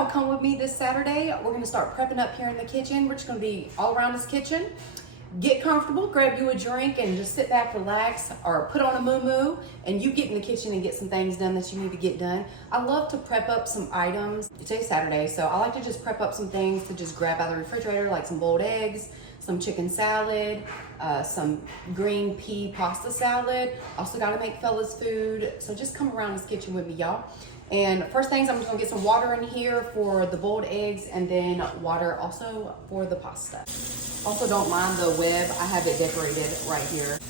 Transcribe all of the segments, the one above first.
y'all come with me this Saturday. We're gonna start prepping up here in the kitchen. We're just gonna be all around this kitchen. Get comfortable, grab you a drink, and just sit back, relax, or put on a moo-moo, and you get in the kitchen and get some things done that you need to get done. I love to prep up some items. Today's Saturday, so I like to just prep up some things to just grab out of the refrigerator, like some boiled eggs, some chicken salad, some green pea pasta salad. Also gotta make fellas food, so just come around this kitchen with me, y'all. And first things, I'm just gonna get some water in here for the boiled eggs, and then water also for the pasta. Also, don't mind the web. I have it decorated right here.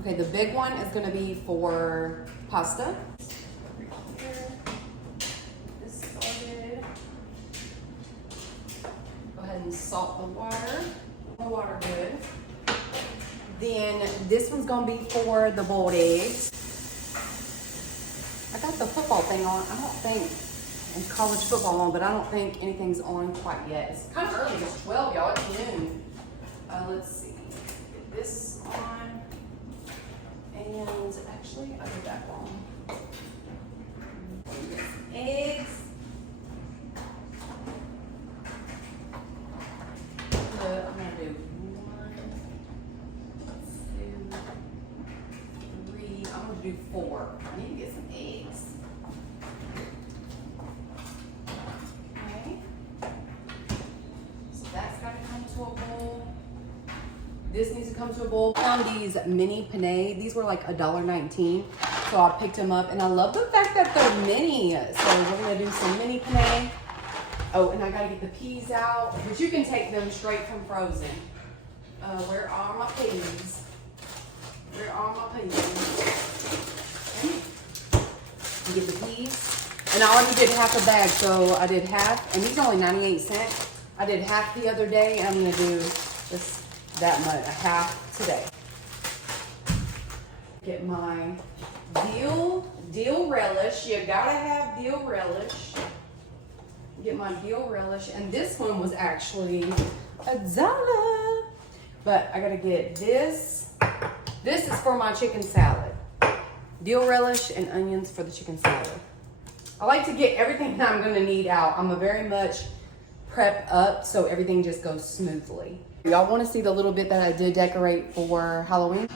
Okay, the big one is gonna be for pasta. This started. Go ahead and salt the water. The water good. Then this one's gonna be for the boiled eggs. I got the football thing on. I don't think, and college football on, but I don't think anything's on quite yet. It's kind of early. It's 12, y'all. It's noon. Let's see. Get this on. And actually, I did that wrong. Eggs. I'm gonna do 1, 2, 3. I'm gonna do 4. I need to get some eggs. Okay. So that's got to come to a bowl. This needs to come to a bowl. I found these mini penne. These were like $1.19. So I picked them up, and I love the fact that they're mini. So we're gonna do some mini penne. Oh, and I gotta get the peas out, but you can take them straight from frozen. Where are my peas? Where are my peas? And get the peas. And I already did half a bag, so I did half, and these are only 98 cents. I did half the other day, and I'm gonna do this that much, a half today. Get my dill relish. You gotta have dill relish. Get my dill relish, and this one was actually $1. But I gotta get this. This is for my chicken salad. Dill relish and onions for the chicken salad. I like to get everything that I'm gonna need out. I'm a very much prep up, so everything just goes smoothly. Y'all want to see the little bit that I did decorate for Halloween?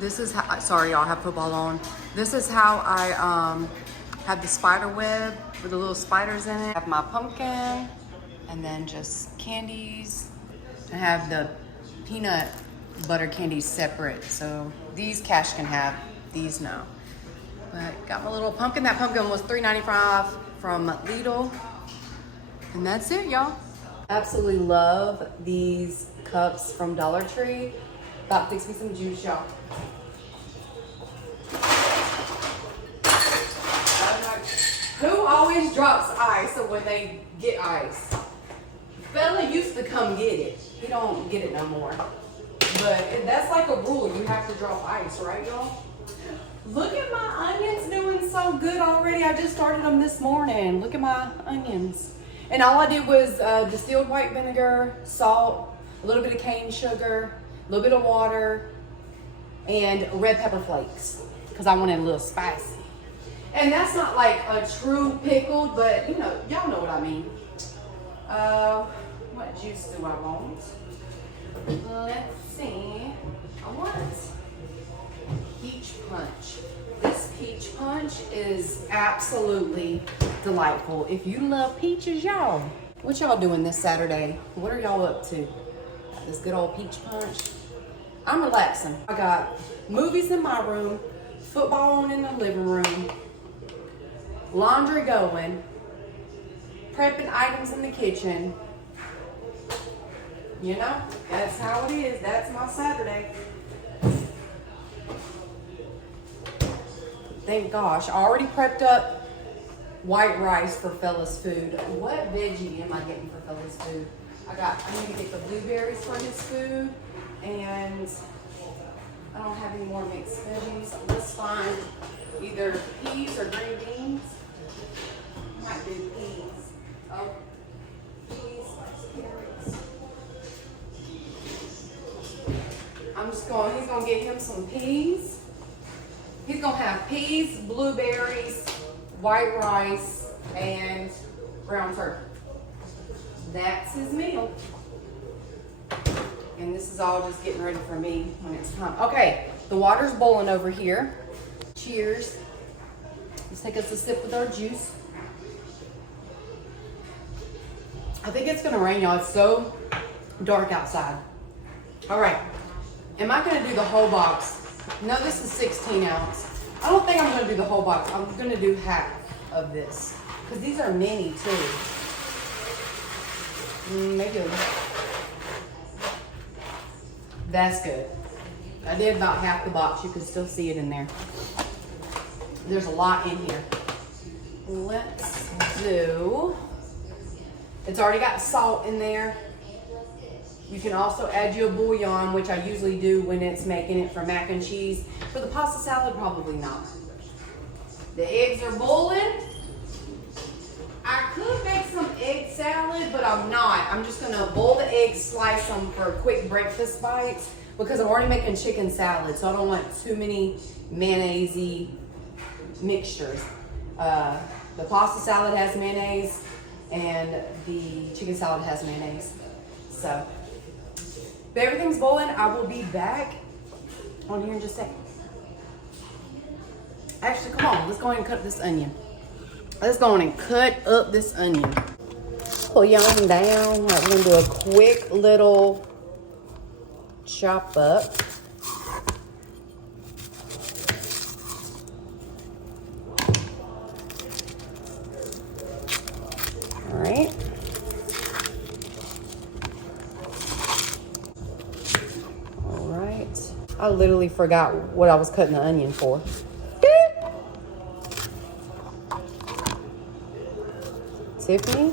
This is how, sorry y'all, have football on. This is how I have the spider web with the little spiders in it. I have my pumpkin, and then just candies. I have the peanut butter candies separate, so these Cash can have, these no. But got my little pumpkin. That pumpkin was $3.95 from Lidl. And that's it, y'all. Absolutely love these cups from Dollar Tree. About to fix me some juice, y'all. Who always drops ice when they get ice? Fella used to come get it. He don't get it no more. But that's like a rule. You have to drop ice, right, y'all? Look at my onions doing so good already. I just started them this morning. Look at my onions. And all I did was distilled white vinegar, salt, a little bit of cane sugar, a little bit of water, and red pepper flakes, because I wanted a little spicy. And that's not like a true pickled, but you know, y'all know what I mean. What juice do I want? Let's see. I want peach punch. This peach punch is absolutely delightful. If you love peaches, y'all, what y'all doing this Saturday? What are y'all up to? This good old peach punch. I'm relaxing. I got movies in my room, football on in the living room, laundry going, prepping items in the kitchen. You know, that's how it is. That's my Saturday. Thank gosh. I already prepped up white rice for Fella's food. What veggie am I getting for Fella's food? I need to get the blueberries for his food, and I don't have any more mixed veggies. Let's find either peas or green beans. Might do peas. Oh, peas, carrots. He's gonna get him some peas. He's gonna have peas, blueberries, white rice, and ground turkey. That's his meal. And this is all just getting ready for me when it's time. Okay, the water's boiling over here. Cheers. Let's take us a sip with our juice. I think it's gonna rain, y'all. It's so dark outside. All right, am I gonna do the whole box? No, this is 16 ounce. I don't think I'm gonna do the whole box. I'm gonna do half of this because these are mini too. Maybe a little. That's good. I did about half the box. You can still see it in there. There's a lot in here. Let's do, it's already got salt in there. You can also add you a bouillon, which I usually do when it's making it for mac and cheese. For the pasta salad, probably not. The eggs are boiling. I could make some egg salad, but I'm not. I'm just gonna boil the eggs, slice them for quick breakfast bites because I'm already making chicken salad, so I don't want too many mayonnaise-y mixtures. The pasta salad has mayonnaise and the chicken salad has mayonnaise. So, but everything's boiling. I will be back on here in just a second. Actually, come on, let's go ahead and cut this onion. Let's go on and cut up this onion. Pull y'all down. We're gonna do a quick little chop up. All right. All right. I literally forgot what I was cutting the onion for. Tiffany.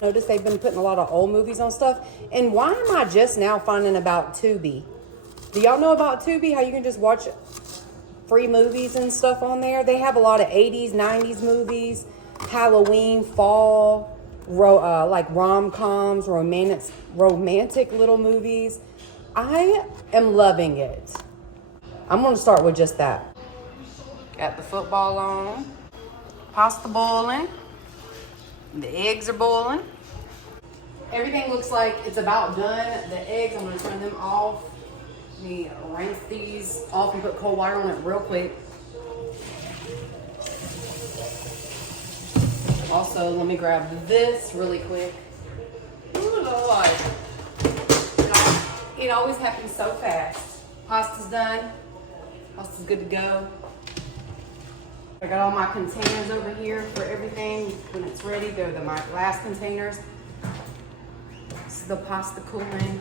Notice they've been putting a lot of old movies on stuff. And why am I just now finding about Tubi? Do y'all know about Tubi? How you can just watch free movies and stuff on there? They have a lot of 80s, 90s movies, Halloween, fall, like rom-coms, romantic little movies. I am loving it. I'm gonna start with just that. Got the football on, pasta boiling, the eggs are boiling. Everything looks like it's about done. The eggs, I'm gonna turn them off. Let me rinse these off and put cold water on it real quick. Also, let me grab this really quick. Ooh, Lord. It always happens so fast. Pasta's done. Pasta's good to go. I got all my containers over here for everything. When it's ready, they're my glass containers. This is the pasta cooling.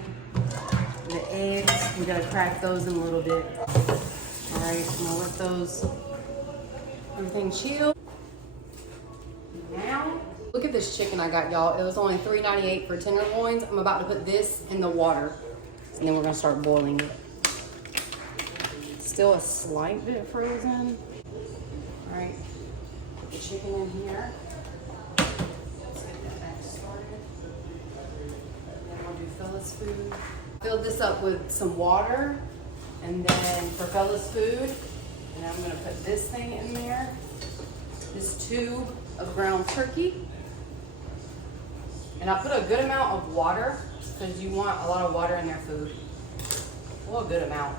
The eggs, we gotta crack those in a little bit. All right, I'm gonna let everything chill. Now, look at this chicken I got, y'all. It was only $3.98 for tenderloins. I'm about to put this in the water, and then we're gonna start boiling it. Still a slight bit frozen. All right, put the chicken in here. Let's get that back started. And then we'll do Fella's food. Fill this up with some water, and then for Fella's food, and I'm gonna put this thing in there. This tube of ground turkey. And I put a good amount of water because you want a lot of water in their food. Well, a good amount.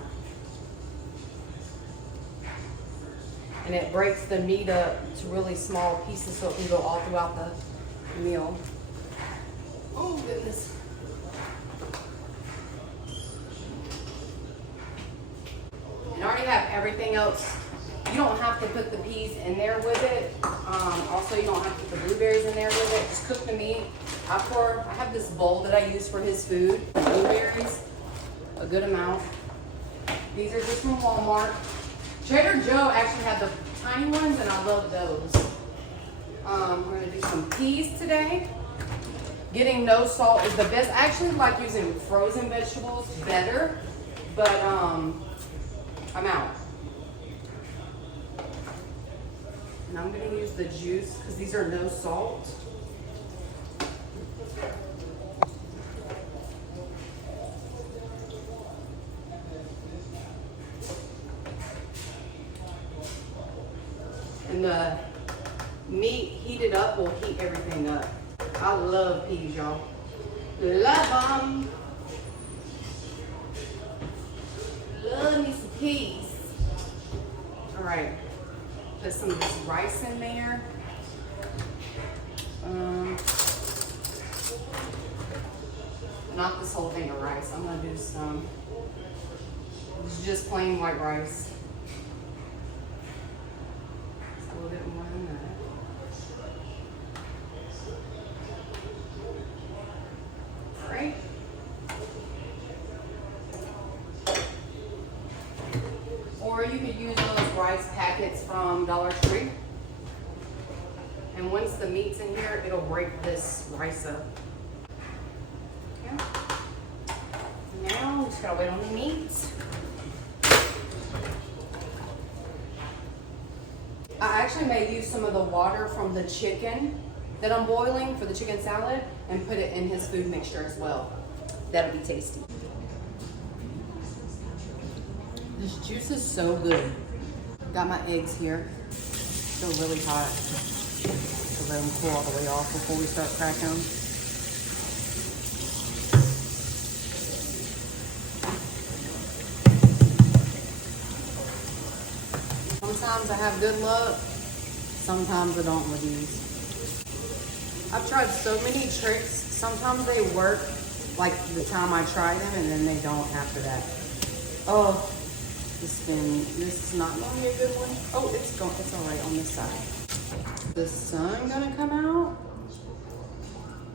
And it breaks the meat up to really small pieces so it can go all throughout the meal. Oh, goodness. And I already have everything else. You don't have to put the peas in there with it. Also, you don't have to put the blueberries in there with it. Just cook the meat. I have this bowl that I use for his food. Blueberries, a good amount. These are just from Walmart. Trader Joe actually had the tiny ones, and I love those. We're gonna do some peas today. Getting no salt is the best. I actually like using frozen vegetables better, but I'm out. And I'm gonna use the juice because these are no salt. when the meat heated up will heat everything up. I love peas, y'all. Love them. Love me some peas. All right, put some of this rice in there. Not this whole thing of rice. I'm gonna do some. It's just plain white rice. It's a little bit more than that. All right. Or you could use those rice packets from Dollar Tree. And once the meat's in here, it'll break this rice up. Okay. Now we just gotta wait on the meat. I actually may use some of the water from the chicken that I'm boiling for the chicken salad and put it in his food mixture as well. That'll be tasty. This juice is so good. Got my eggs here. Still really hot. So let them cool all the way off before we start cracking them. Sometimes I have good luck. Sometimes I don't with these. I've tried so many tricks. Sometimes they work like the time I try them and then they don't after that. Oh. This is not gonna be a good one. Oh, it's all right on this side. The sun gonna come out?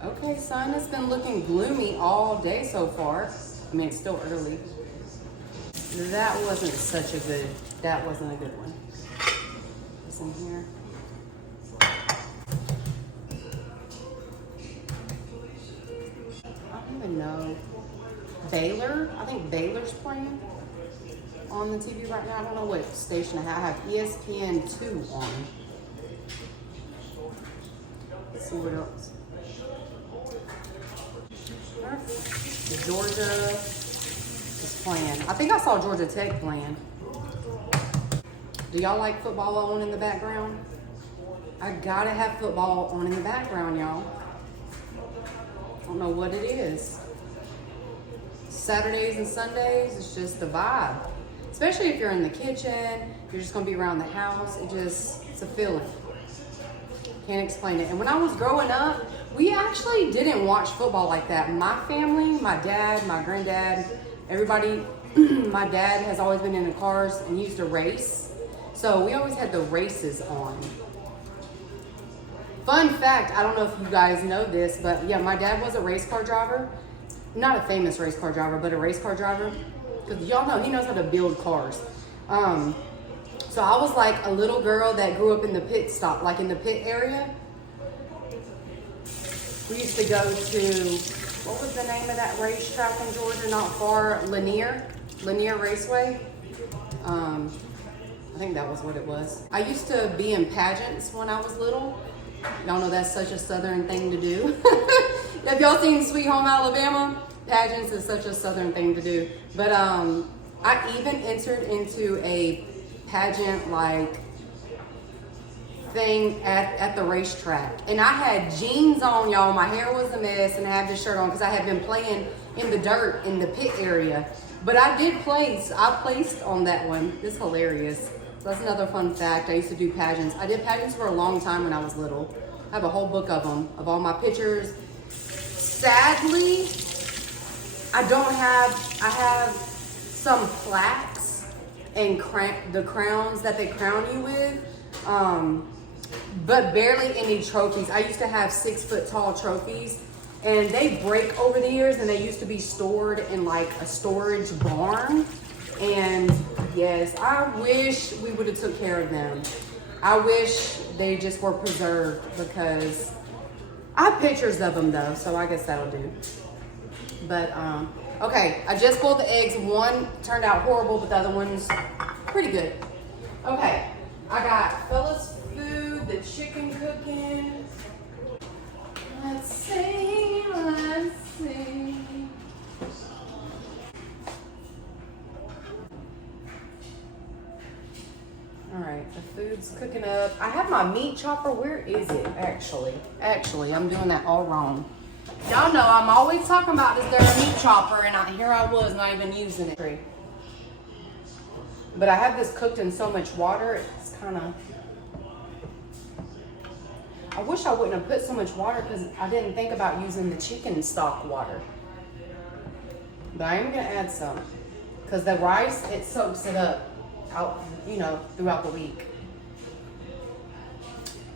Okay, sun has been looking gloomy all day so far. I mean, it's still early. That wasn't a good one. This in here. I don't even know. Baylor? I think Baylor's playing on the TV right now. I don't know what station I have. I have ESPN2 on. Let's see what else. Georgia is playing. I think I saw Georgia Tech playing. Do y'all like football on in the background? I gotta have football on in the background, y'all. I don't know what it is. Saturdays and Sundays, it's just the vibe. Especially if you're in the kitchen, you're just gonna be around the house. It's a feeling. Can't explain it. And when I was growing up, we actually didn't watch football like that. My family, my dad, my granddad, everybody, my dad has always been into cars and used to race. So we always had the races on. Fun fact, I don't know if you guys know this, but yeah, my dad was a race car driver. Not a famous race car driver, but a race car driver. Because y'all know, he knows how to build cars. So I was like a little girl that grew up in the pit stop, like in the pit area. We used to go to, what was the name of that racetrack in Georgia, not far? Lanier Raceway. I think that was what it was. I used to be in pageants when I was little. Y'all know that's such a Southern thing to do. Have y'all seen Sweet Home Alabama? Pageants is such a Southern thing to do. But I even entered into a pageant like thing at the racetrack. And I had jeans on, y'all. My hair was a mess and I had this shirt on because I had been playing in the dirt in the pit area. But I placed on that one. It's hilarious. So that's another fun fact. I used to do pageants. I did pageants for a long time when I was little. I have a whole book of them, of all my pictures. Sadly, I have some plaques and the crowns that they crown you with, but barely any trophies. I used to have 6 foot tall trophies and they break over the years and they used to be stored in like a storage barn. And yes, I wish we would have took care of them. I wish they just were preserved because I have pictures of them though, so I guess that'll do. But, okay, I just boiled the eggs. One turned out horrible, but the other one's pretty good. Okay, I got Fella's food, the chicken cooking. Let's see. All right, the food's cooking up. I have my meat chopper. Where is it, actually? Actually, I'm doing that all wrong. Y'all know I'm always talking about this darn meat chopper, and here I was not even using it. But I have this cooked in so much water, it's kind of... I wish I wouldn't have put so much water because I didn't think about using the chicken stock water. But I am going to add some because the rice, it soaks it up out, you know, throughout the week.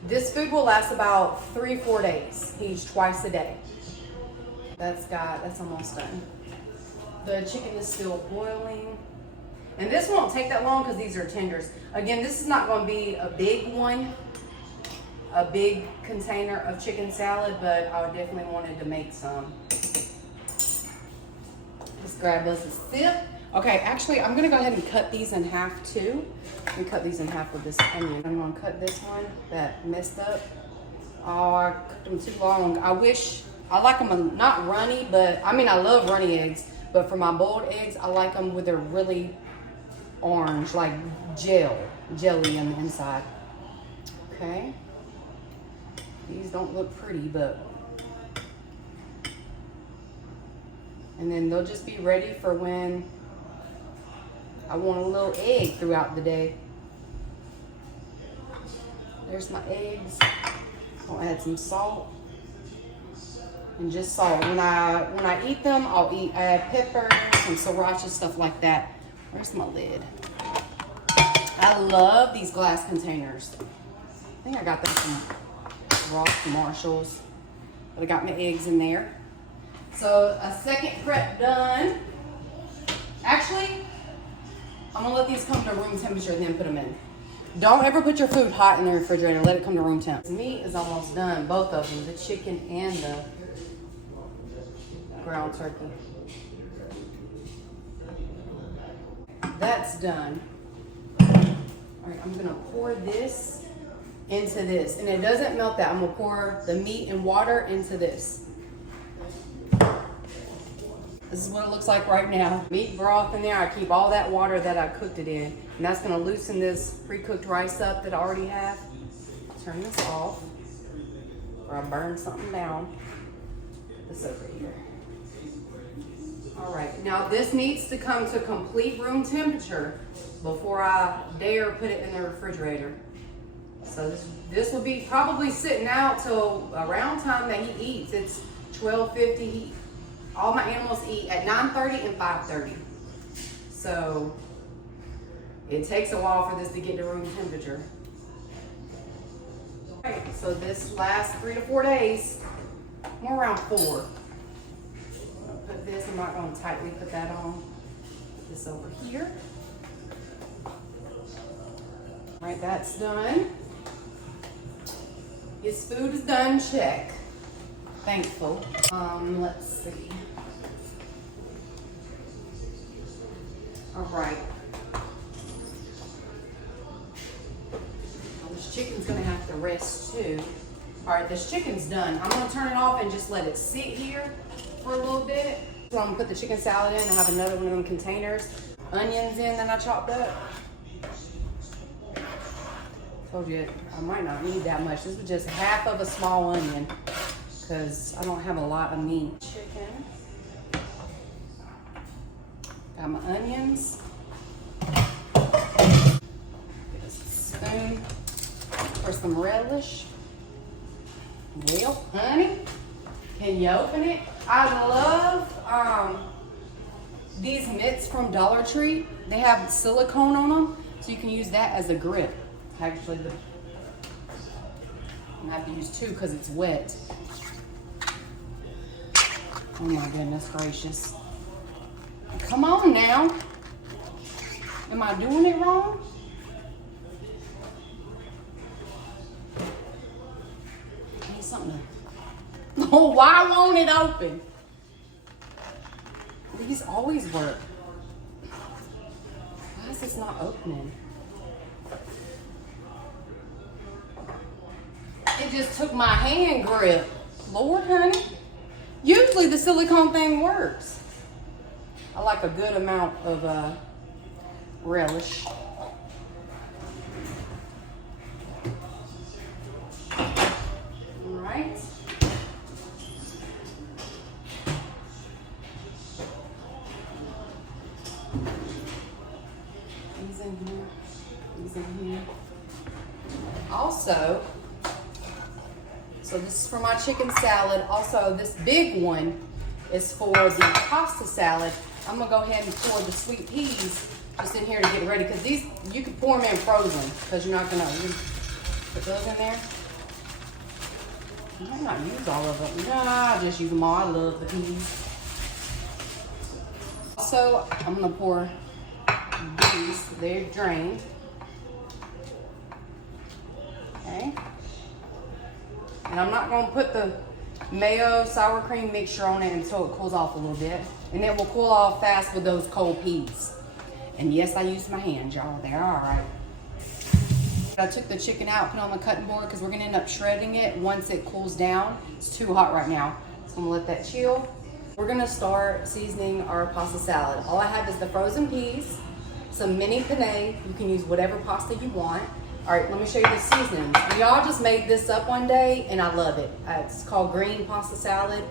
This food will last about 3-4 days. He eats twice a day. That's almost done. The chicken is still boiling. And this won't take that long because these are tenders. Again, this is not going to be a big one, a big container of chicken salad, but I definitely wanted to make some. Let's grab us a sip. Okay, actually, I'm going to go ahead and cut these in half too. And cut these in half with this onion. I'm going to cut this one that messed up. Oh, I cooked them too long. I like them not runny, but I mean, I love runny eggs. But for my boiled eggs, I like them with their really orange, like jelly on the inside. Okay. These don't look pretty, but... And then they'll just be ready for when I want a little egg throughout the day. There's my eggs. I'll add some salt. And just salt. When I eat them, I'll add pepper, some sriracha, stuff like that. Where's my lid? I love these glass containers. I think I got them from Ross Marshalls. But I got my eggs in there. So a second prep done. Actually, I'm gonna let these come to room temperature and then put them in. Don't ever put your food hot in the refrigerator. Let it come to room temp. The meat is almost done, both of them, the chicken and the ground turkey. That's done. All right, I'm gonna pour this into this, and it doesn't melt that. I'm gonna pour the meat and water into this. This is what it looks like right now. Meat broth in there. I keep all that water that I cooked it in, and that's gonna loosen this pre-cooked rice up that I already have. Turn this off, or I burn something down. Put this over here. All right, now this needs to come to complete room temperature before I dare put it in the refrigerator. So this will be probably sitting out till around time that he eats. It's 12:50. All my animals eat at 9:30 and 5:30. So it takes a while for this to get to room temperature. All right, so this lasts 3 to 4 days, more around 4. Put this, I'm not going to tightly put that on. Put this over here. All right, that's done. His food is done, check. Thankful. Let's see. All right. Well, this chicken's gonna have to rest too. All right, this chicken's done. I'm gonna turn it off and just let it sit here for a little bit. So I'm gonna put the chicken salad in. I have another one of them containers. Onions in that I chopped up. Told you I might not need that much. This was just half of a small onion because I don't have a lot of meat. Chicken. Got my onions. Get a spoon for some relish. Well, honey, can you open it? I love these mitts from Dollar Tree. They have silicone on them, so you can use that as a grip. Actually, I'm gonna have to use 2 because it's wet. Oh my goodness gracious. Come on now. Am I doing it wrong? I need something to... Oh, why won't it open? These always work. Why is this not opening? It just took my hand grip. Lord, honey. Usually the silicone thing works. I like a good amount of relish. in here. These in here. Also, so this is for my chicken salad. Also, this big one is for the pasta salad. I'm gonna go ahead and pour the sweet peas just in here to get ready, because these, you can pour them in frozen, because you're not gonna put those in there. I might not use all of them. Nah, I just use them all. I love the peas. Also, I'm gonna pour these. They're drained. Okay. And I'm not gonna put the mayo sour cream mixture on it until it cools off a little bit. And it will cool off fast with those cold peas. And yes, I used my hands, y'all. They're all right. I took the chicken out, put it on the cutting board, because we're gonna end up shredding it once it cools down. It's too hot right now, so I'm gonna let that chill. We're gonna start seasoning our pasta salad. All I have is the frozen peas, some mini penne. You can use whatever pasta you want. All right, let me show you the seasoning. Y'all just made this up one day, and I love it. It's called green pasta salad,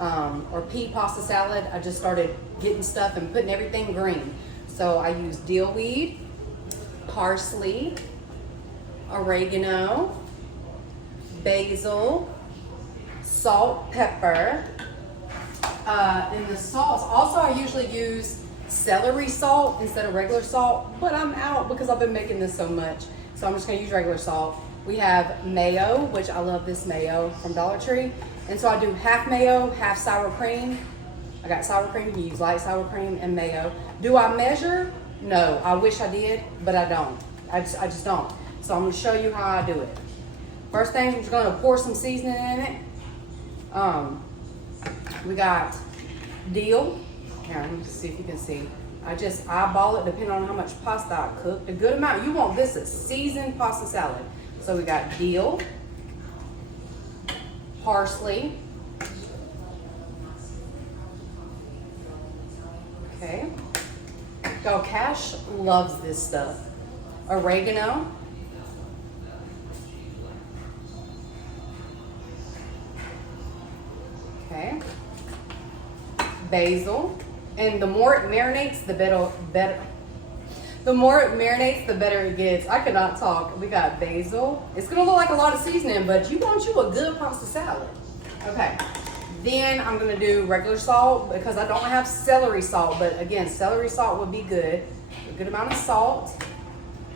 or pea pasta salad. I just started getting stuff and putting everything green. So I use dill weed, parsley, oregano, basil, salt, pepper. And the sauce, also I usually use celery salt instead of regular salt, but I'm out because I've been making this so much. So I'm just gonna use regular salt. We have mayo, which I love this mayo from Dollar Tree. And so I do half mayo, half sour cream. I got sour cream, you can use light sour cream and mayo. Do I measure? No, I wish I did, but I don't. I just don't. So I'm gonna show you how I do it. First thing, I'm just gonna pour some seasoning in it. We got dill. Here, let me see if you can see. I just eyeball it depending on how much pasta I cooked. A good amount. You want this a seasoned pasta salad. So we got dill, parsley. Okay. Go, Cash loves this stuff. Oregano. Okay. Basil. And the more it marinates, the better. The more it marinates, the better it gets. I could not talk. We got basil. It's gonna look like a lot of seasoning, but you want you a good pasta salad. Okay. Then I'm gonna do regular salt because I don't have celery salt, but again, celery salt would be good. A good amount of salt.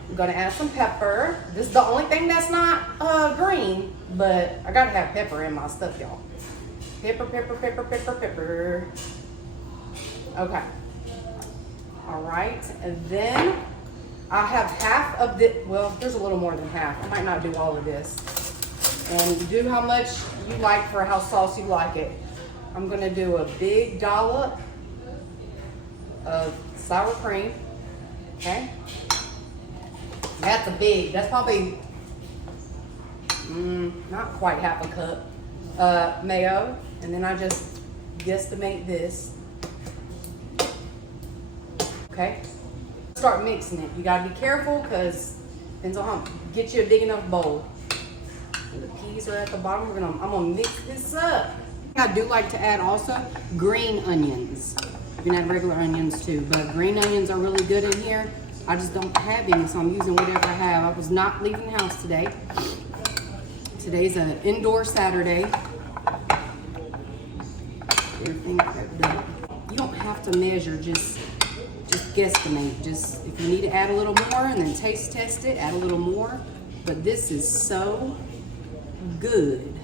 I'm gonna add some pepper. This is the only thing that's not green, but I gotta have pepper in my stuff, y'all. Pepper, pepper, pepper, pepper, pepper. Okay. All right, and then I have half of the, well, there's a little more than half. I might not do all of this. And do how much you like for how saucy you like it. I'm gonna do a big dollop of sour cream, okay? That's that's probably, not quite half a cup. Mayo, and then I just guesstimate this. Okay, start mixing it. You gotta be careful because depends on how, get you a big enough bowl. And the peas are at the bottom. I'm gonna mix this up. I do like to add also green onions. You can add regular onions too, but green onions are really good in here. I just don't have any, so I'm using whatever I have. I was not leaving the house today. Today's an indoor Saturday. Everything done. You don't have to measure, just guesstimate. Just if you need to add a little more and then taste test it, add a little more. But this is so good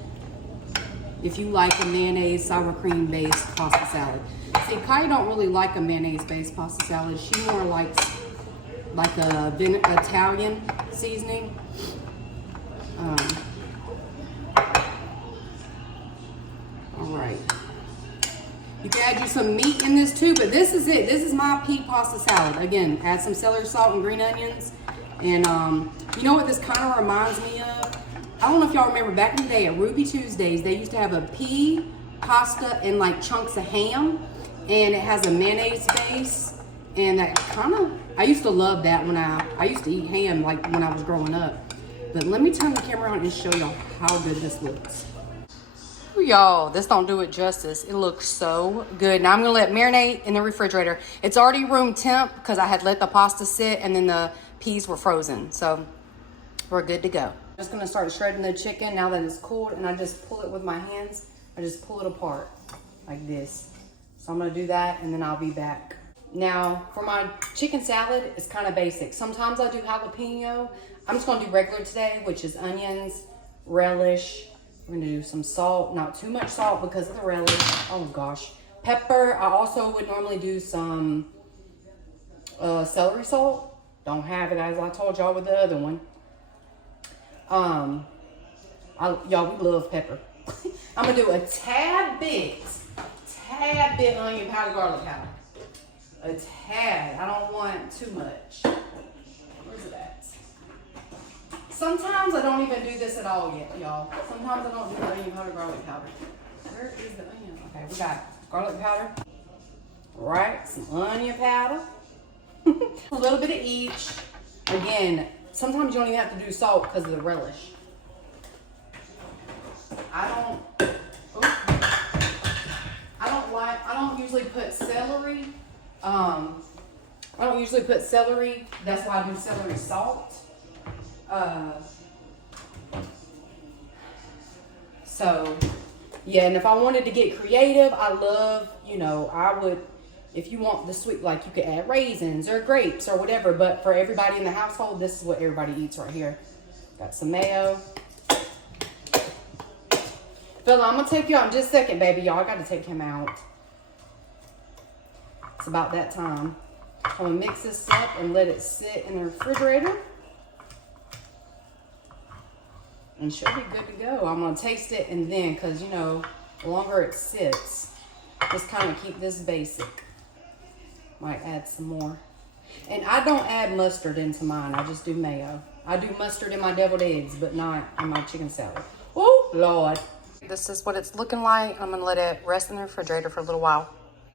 if you like a mayonnaise sour cream based pasta salad. See, Kai don't really like a mayonnaise based pasta salad. She more likes like a Italian seasoning. All right. You can add you some meat in this too, but this is it. This is my pea pasta salad. Again, add some celery salt and green onions. And you know what this kind of reminds me of? I don't know if y'all remember back in the day at Ruby Tuesdays, they used to have a pea pasta and like chunks of ham. And it has a mayonnaise base. And that kind of, I used to love that when I used to eat ham like when I was growing up. But let me turn the camera on and show y'all how good this looks. Y'all, this don't do it justice. It looks so good. Now I'm gonna let it marinate in the refrigerator. It's already room temp because I had let the pasta sit and then the peas were frozen. So we're good to go. I'm just gonna start shredding the chicken now that it's cooled, and I just pull it with my hands. I just pull it apart like this. So I'm gonna do that and then I'll be back. Now for my chicken salad, it's kind of basic. Sometimes I do jalapeno. I'm just gonna do regular today, which is onions, relish. We're gonna do some salt, not too much salt because of the relish. Oh gosh. Pepper. I also would normally do some celery salt. Don't have it, as I told y'all with the other one. Y'all, we love pepper. I'm gonna do a tad bit onion powder, garlic powder. A tad. I don't want too much. Where's it at? Sometimes I don't even do this at all yet, y'all. Sometimes I don't do the onion powder, garlic powder. Where is the onion? Okay, we got garlic powder. Right, some onion powder. A little bit of each. Again, sometimes you don't even have to do salt because of the relish. I don't usually put celery. I don't usually put celery. That's why I do celery salt. So yeah, and if I wanted to get creative, I love, I would, if you want the sweet, like you could add raisins or grapes or whatever, but for everybody in the household, this is what everybody eats right here. Got some mayo. Phil, I'm gonna take you out in just a second, baby. Y'all, I gotta take him out. It's about that time. I'm gonna mix this up and let it sit in the refrigerator. And she'll be good to go. I'm gonna taste it and then, cause the longer it sits, just kind of keep this basic. Might add some more. And I don't add mustard into mine. I just do mayo. I do mustard in my deviled eggs, but not in my chicken salad. Oh, Lord. This is what it's looking like. I'm gonna let it rest in the refrigerator for a little while.